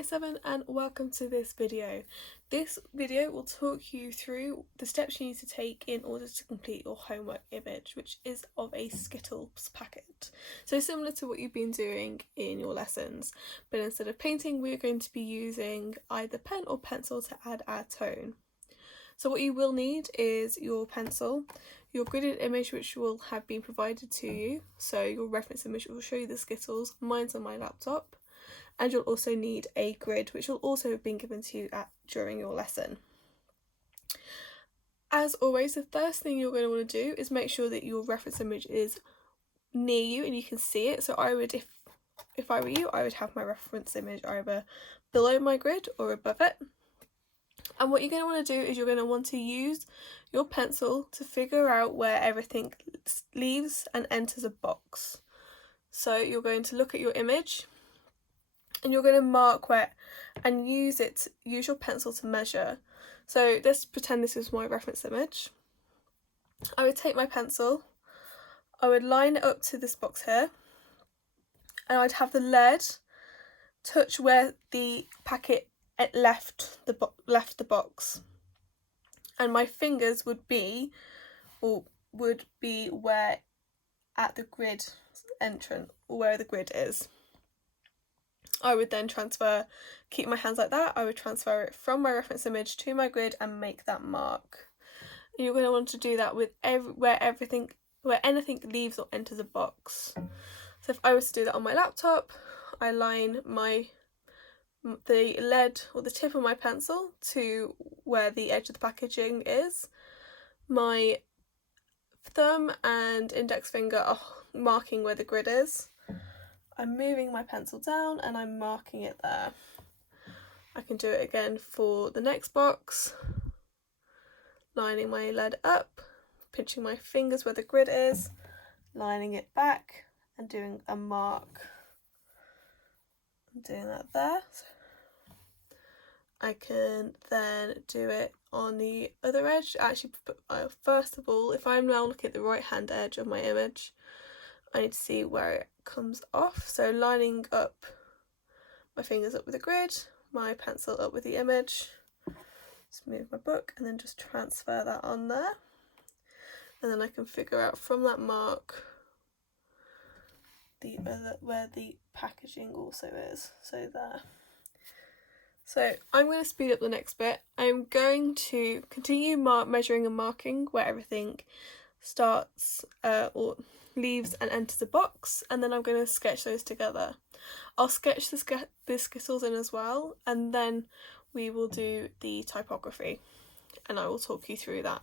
Art Yr7 and welcome to this video. This video will talk you through the steps you need to take in order to complete your homework image, which is of a Skittles packet. So similar to what you've been doing in your lessons, but instead of painting we're going to be using either pen or pencil to add our tone. So what you will need is your pencil, your gridded image which will have been provided to you, so your reference image will show you the Skittles, mine's on my laptop, and you'll also need a grid which will also have been given to you during your lesson. As always, the first thing you're going to want to do is make sure that your reference image is near you and you can see it. So I would, if I were you, I would have my reference image either below my grid or above it. And what you're going to want to do is you're going to want to use your pencil to figure out where everything leaves and enters a box. So you're going to look at your image and you're going to mark where and use your pencil to measure. So let's pretend this is my reference image. I would take my pencil, I would line it up to this box here, and I'd have the lead touch where the packet left the box, and my fingers would be where at the grid entrance, or where the grid is. I would then keep my hands like that, I would transfer it from my reference image to my grid and make that mark. And you're going to want to do that with where anything leaves or enters a box. So if I was to do that on my laptop, I line the lead or the tip of my pencil to where the edge of the packaging is. My thumb and index finger are marking where the grid is. I'm moving my pencil down and I'm marking it there. I can do it again for the next box, lining my lead up, pinching my fingers where the grid is, lining it back and doing a mark. I'm doing that there. I can then do it on the other edge. Actually, first of all, if I'm now looking at the right hand edge of my image, I need to see where it comes off. So lining up my fingers up with the grid, my pencil up with the image, just move my book and then just transfer that on there. And then I can figure out from that mark where the packaging also is, so there. So I'm going to speed up the next bit. I'm going to continue measuring and marking where everything starts or leaves and enters a box, and then I'm going to sketch those together. I'll sketch the Skittles in as well, and then we will do the typography and I will talk you through that.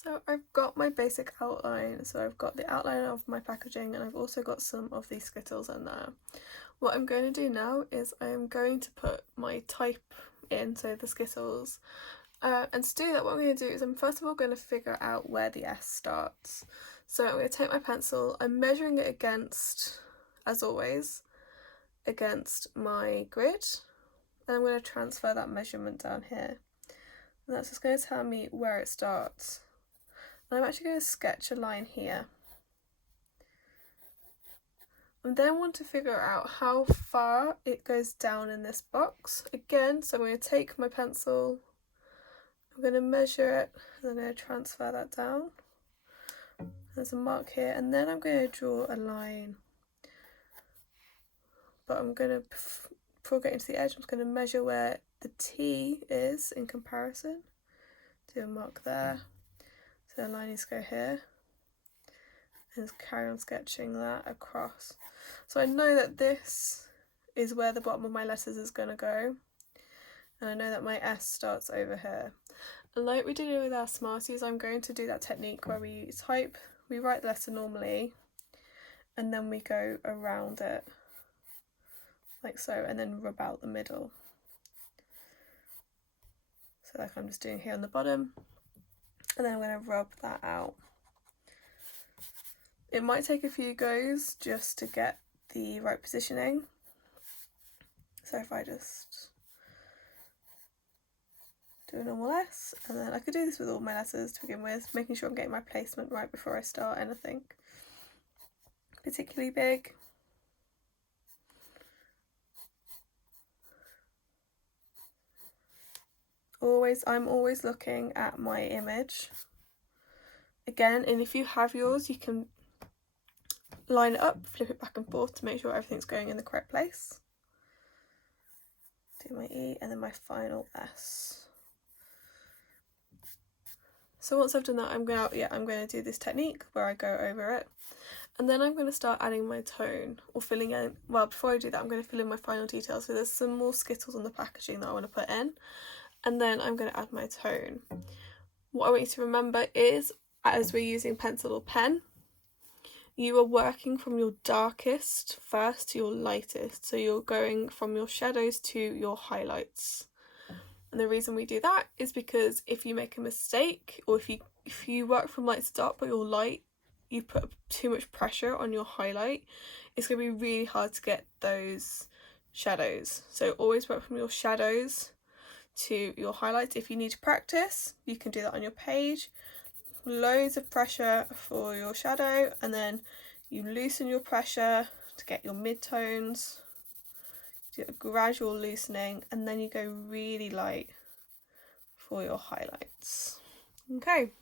So I've got my basic outline, so I've got the outline of my packaging and I've also got some of these Skittles in there. What I'm going to do now is I am going to put my type in, so the Skittles, and to do that what I'm going to do is I'm first of all going to figure out where the S starts. So I'm going to take my pencil, I'm measuring it against, as always, against my grid, and I'm going to transfer that measurement down here. And that's just going to tell me where it starts. And I'm actually going to sketch a line here. And then want to figure out how far it goes down in this box. Again, so I'm going to take my pencil, I'm going to measure it, and I'm going to transfer that down. There's a mark here, and then I'm going to draw a line. But I'm going to, before getting to the edge, I'm just going to measure where the T is in comparison. Do a mark there. So the line needs to go here. And just carry on sketching that across. So I know that this is where the bottom of my letters is going to go. And I know that my S starts over here. And like we did with our Smarties, I'm going to do that technique where we write the letter normally, and then we go around it, like so, and then rub out the middle. So like I'm just doing here on the bottom, and then I'm going to rub that out. It might take a few goes just to get the right positioning. So if I just do a normal S, and then I could do this with all my letters to begin with, making sure I'm getting my placement right before I start anything particularly big. I'm always looking at my image again, and if you have yours, you can line it up, flip it back and forth to make sure everything's going in the correct place. Do my E and then my final S. So once I've done that, I'm going to do this technique where I go over it, and then I'm going to start adding my tone, or filling in, well, before I do that I'm going to fill in my final details. So there's some more Skittles on the packaging that I want to put in, and then I'm going to add my tone. What I want you to remember is, as we're using pencil or pen, you are working from your darkest first to your lightest. So you're going from your shadows to your highlights. And the reason we do that is because if you make a mistake, or if you work from light to dark but your light, you put too much pressure on your highlight, it's going to be really hard to get those shadows. So always work from your shadows to your highlights. If you need to practice, you can do that on your page. Loads of pressure for your shadow, and then you loosen your pressure to get your mid-tones. Do a gradual loosening, and then you go really light for your highlights. Okay,